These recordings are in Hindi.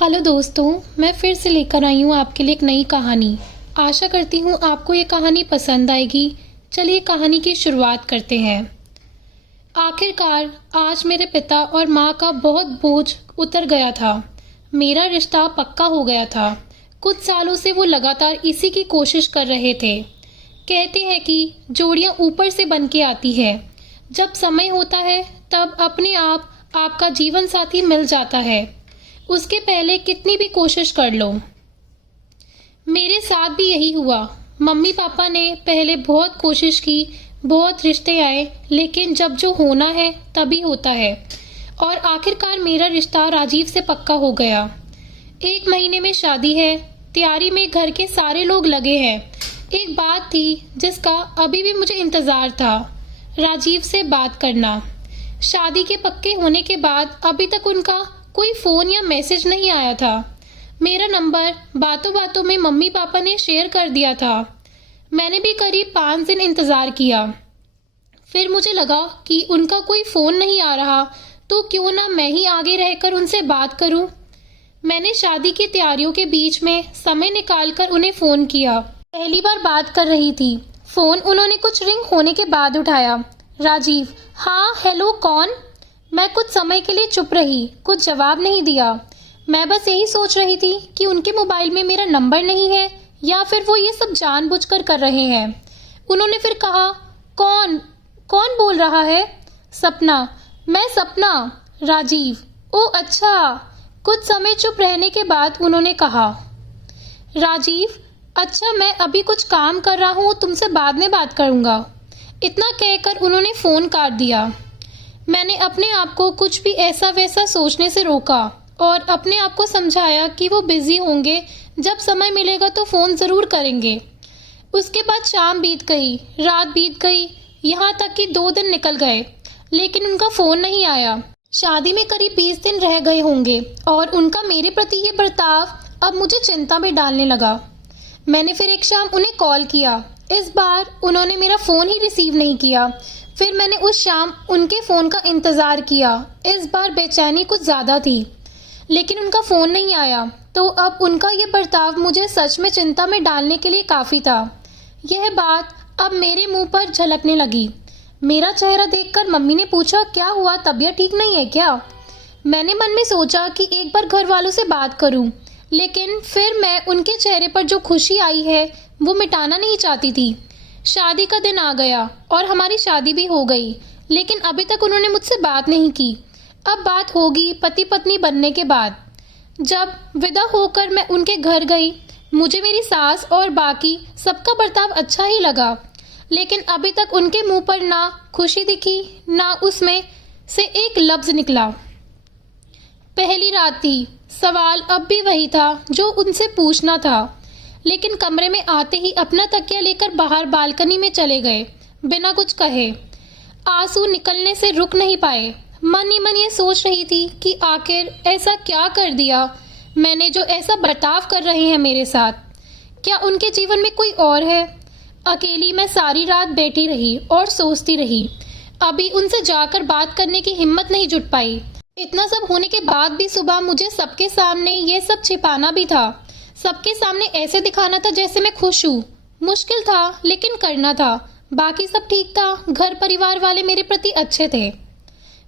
हेलो दोस्तों, मैं फिर से लेकर आई हूँ आपके लिए एक नई कहानी। आशा करती हूँ आपको ये कहानी पसंद आएगी। चलिए कहानी की शुरुआत करते हैं। आखिरकार आज मेरे पिता और माँ का बहुत बोझ उतर गया था। मेरा रिश्ता पक्का हो गया था। कुछ सालों से वो लगातार इसी की कोशिश कर रहे थे। कहते हैं कि जोड़ियाँ ऊपर से बन के आती है। जब समय होता है तब अपने आप आपका जीवन साथी मिल जाता है। उसके पहले कितनी भी कोशिश कर लो। मेरे साथ भी यही हुआ। मम्मी पापा ने पहले बहुत कोशिश की, बहुत रिश्ते आए, लेकिन जब जो होना है तभी होता है। और आखिरकार मेरा रिश्ता राजीव से पक्का हो गया। 1 महीने में शादी है। तैयारी में घर के सारे लोग लगे हैं। एक बात थी जिसका अभी भी मुझे इंतजार था, राजीव से बात करना। शादी के पक्के होने के बाद अभी तक उनका कोई फोन या मैसेज नहीं आया था। मेरा नंबर बातों बातों में मम्मी पापा ने शेयर कर दिया था। मैंने भी करीब 5 दिन इंतजार किया। फिर मुझे लगा कि उनका कोई फोन नहीं आ रहा तो क्यों ना मैं ही आगे रहकर उनसे बात करूं। मैंने शादी की तैयारियों के बीच में समय निकालकर उन्हें फोन किया। पहली बार बात कर रही थी। फोन उन्होंने कुछ रिंग होने के बाद उठाया। राजीव। हाँ, हेलो, कौन? मैं कुछ समय के लिए चुप रही, कुछ जवाब नहीं दिया। मैं बस यही सोच रही थी कि उनके मोबाइल में मेरा नंबर नहीं है या फिर वो ये सब जानबूझकर कर रहे हैं। उन्होंने फिर कहा, कौन कौन बोल रहा है? सपना। मैं सपना। राजीव। ओ अच्छा। कुछ समय चुप रहने के बाद उन्होंने कहा, राजीव, अच्छा मैं अभी कुछ काम कर रहा हूँ, तुमसे बाद में बात करूँगा। इतना कहकर उन्होंने फ़ोन काट दिया। मैंने अपने आप को कुछ भी ऐसा वैसा सोचने से रोका और अपने आप को समझाया कि वो बिजी होंगे, जब समय मिलेगा तो फ़ोन ज़रूर करेंगे। उसके बाद शाम बीत गई, रात बीत गई, यहाँ तक कि 2 दिन निकल गए, लेकिन उनका फ़ोन नहीं आया। शादी में करीब 20 दिन रह गए होंगे और उनका मेरे प्रति ये बर्ताव अब मुझे चिंता में डालने लगा। मैंने फिर एक शाम उन्हें कॉल किया। इस बार उन्होंने मेरा फ़ोन ही रिसीव नहीं किया। फिर मैंने उस शाम उनके फ़ोन का इंतज़ार किया। इस बार बेचैनी कुछ ज़्यादा थी, लेकिन उनका फ़ोन नहीं आया। तो अब उनका ये बर्ताव मुझे सच में चिंता में डालने के लिए काफ़ी था। यह बात अब मेरे मुंह पर झलकने लगी। मेरा चेहरा देखकर मम्मी ने पूछा, क्या हुआ, तबीयत ठीक नहीं है क्या? मैंने मन में सोचा कि एक बार घर वालों से बात करूं, लेकिन फिर मैं उनके चेहरे पर जो खुशी आई है वो मिटाना नहीं चाहती थी। शादी का दिन आ गया और हमारी शादी भी हो गई, लेकिन अभी तक उन्होंने मुझसे बात नहीं की। अब बात होगी पति पत्नी बनने के बाद। जब विदा होकर मैं उनके घर गई, मुझे मेरी सास और बाकी सबका बर्ताव अच्छा ही लगा, लेकिन अभी तक उनके मुंह पर ना खुशी दिखी, ना उसमें से एक लफ्ज निकला। पहली रात थी। सवाल अब भी वही था जो उनसे पूछना था, लेकिन कमरे में आते ही अपना तकिया लेकर बाहर बालकनी में चले गए, बिना कुछ कहे। आंसू निकलने से रुक नहीं पाए। मन ही मन ये सोच रही थी कि आखिर ऐसा क्या कर दिया मैंने जो ऐसा बर्ताव कर रहे हैं मेरे साथ। क्या उनके जीवन में कोई और है? अकेली मैं सारी रात बैठी रही और सोचती रही। अभी उनसे जाकर बात करने की हिम्मत नहीं जुट पाई। इतना सब होने के बाद भी सुबह मुझे सबके सामने ये सब छिपाना भी था। सबके सामने ऐसे दिखाना था जैसे मैं खुश हूँ। मुश्किल था, लेकिन करना था। बाकी सब ठीक था। घर परिवार वाले मेरे प्रति अच्छे थे।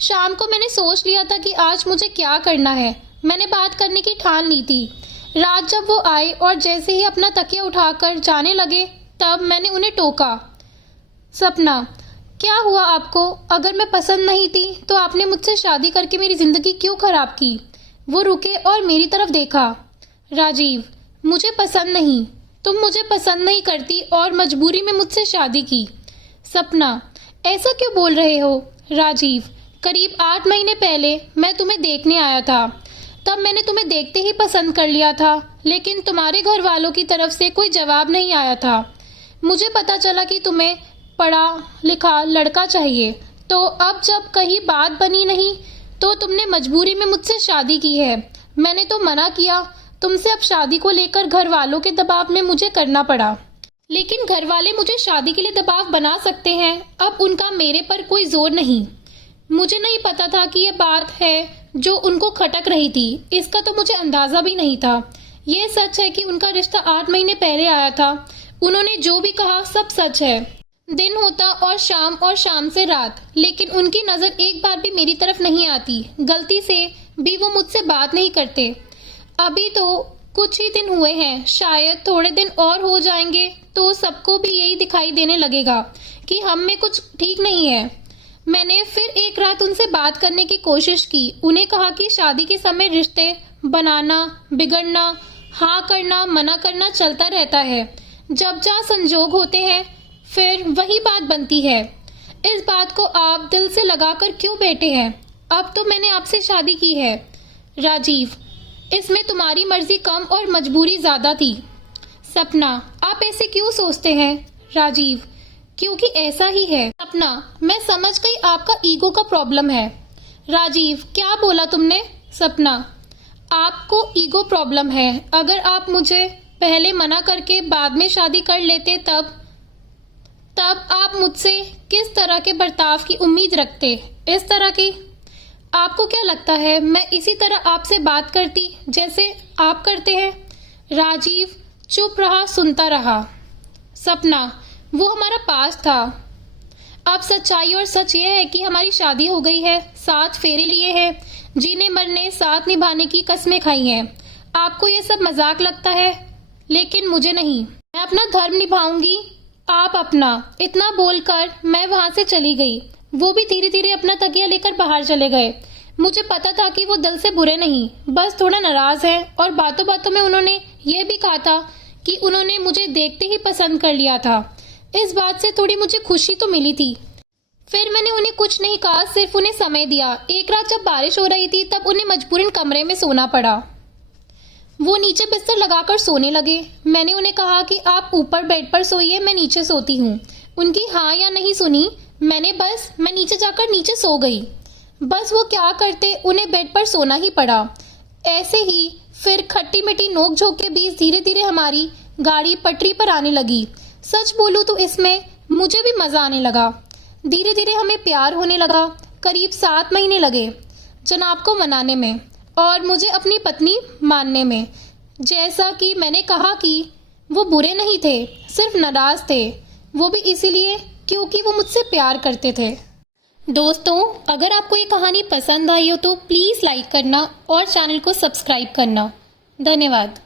शाम को मैंने सोच लिया था कि आज मुझे क्या करना है। मैंने बात करने की ठान ली थी। रात जब वो आए और जैसे ही अपना तकिया उठाकर जाने लगे, तब मैंने उन्हें टोका, सपना, क्या हुआ आपको? अगर मैं पसंद नहीं थी तो आपने मुझसे शादी करके मेरी जिंदगी क्यों खराब की? वो रुके और मेरी तरफ देखा। राजीव, मुझे पसंद नहीं। तुम मुझे पसंद नहीं करती और मजबूरी में मुझसे शादी की। सपना, ऐसा क्यों बोल रहे हो? राजीव, करीब 8 महीने पहले मैं तुम्हें देखने आया था। तब मैंने तुम्हें देखते ही पसंद कर लिया था, लेकिन तुम्हारे घर वालों की तरफ से कोई जवाब नहीं आया था। मुझे पता चला कि तुम्हें पढ़ा लिखा लड़का चाहिए, तो अब जब कहीं बात बनी नहीं तो तुमने मजबूरी में मुझसे शादी की है। मैंने तो मना किया तुमसे। अब शादी को लेकर घर वालों के दबाव में मुझे करना पड़ा, लेकिन घर वाले मुझे शादी के लिए दबाव बना सकते हैं। अब उनका मेरे पर कोई जोर नहीं। मुझे नहीं पता था कि ये बात है जो उनको खटक रही थी। इसका तो मुझे अंदाजा भी नहीं था। ये सच है कि उनका रिश्ता 8 महीने पहले आया था। उन्होंने जो भी कहा सब सच है। दिन होता और शाम से रात, लेकिन उनकी नजर एक बार भी मेरी तरफ नहीं आती। गलती से भी वो मुझसे बात नहीं करते। अभी तो कुछ ही दिन हुए हैं, शायद थोड़े दिन और हो जाएंगे तो सबको भी यही दिखाई देने लगेगा कि हम में कुछ ठीक नहीं है। मैंने फिर एक रात उनसे बात करने की कोशिश की। उन्हें कहा कि शादी के समय रिश्ते बनाना, बिगड़ना, हाँ करना, मना करना चलता रहता है। जब जहाँ संजोग होते हैं फिर वही बात बनती है। इस बात को आप दिल से लगाकर क्यों बैठे हैं? अब तो मैंने आपसे शादी की है। राजीव, इसमें तुम्हारी मर्जी कम और मजबूरी ज्यादा थी। सपना, आप ऐसे क्यों सोचते हैं? राजीव, क्योंकि ऐसा ही है। सपना, मैं समझ गई आपका ईगो का प्रॉब्लम है। राजीव, क्या बोला तुमने? सपना, आपको ईगो प्रॉब्लम है। अगर आप मुझे पहले मना करके बाद में शादी कर लेते तब आप मुझसे किस तरह के बर्ताव की उम्मीद रखते? इस तरह की? आपको क्या लगता है मैं इसी तरह आपसे बात करती जैसे आप करते हैं? राजीव चुप रहा, सुनता रहा। सपना, वो हमारा पास था। अब सच्चाई और सच ये है कि हमारी शादी हो गई है, 7 फेरे लिए हैं, जीने मरने साथ निभाने की कस्में खाई हैं। आपको ये सब मजाक लगता है, लेकिन मुझे नहीं। मैं अपना धर्म निभाऊंगी, आप अपना। इतना बोलकर मैं वहां से चली गई। वो भी धीरे धीरे अपना तकिया लेकर बाहर चले गए। मुझे पता था कि वो दिल से बुरे नहीं, बस थोड़ा नाराज है। और बातों बातों में उन्होंने ये भी कहा था कि उन्होंने मुझे देखते ही पसंद कर लिया था। इस बात से थोड़ी मुझे खुशी तो मिली थी। फिर मैंने उन्हें कुछ नहीं कहा, सिर्फ उन्हें समय दिया। एक रात जब बारिश हो रही थी तब उन्हें मजबूरन कमरे में सोना पड़ा। वो नीचे बिस्तर लगाकर सोने लगे। मैंने उन्हें कहा कि आप ऊपर बेड पर सोइए, मैं नीचे सोती हूँ। उनकी हाँ या नहीं सुनी। मैं नीचे जाकर नीचे सो गई। बस वो क्या करते, उन्हें बेड पर सोना ही पड़ा। ऐसे ही फिर खट्टी मीठी नोक झोंक के बीच धीरे धीरे हमारी गाड़ी पटरी पर आने लगी। सच बोलूं तो इसमें मुझे भी मजा आने लगा। धीरे धीरे हमें प्यार होने लगा। करीब 7 महीने लगे जनाब को मनाने में और मुझे अपनी पत्नी मानने में। जैसा कि मैंने कहा कि वो बुरे नहीं थे, सिर्फ नाराज थे। वो भी इसीलिए क्योंकि वो मुझसे प्यार करते थे। दोस्तों, अगर आपको ये कहानी पसंद आई हो तो प्लीज़ लाइक करना और चैनल को सब्सक्राइब करना। धन्यवाद।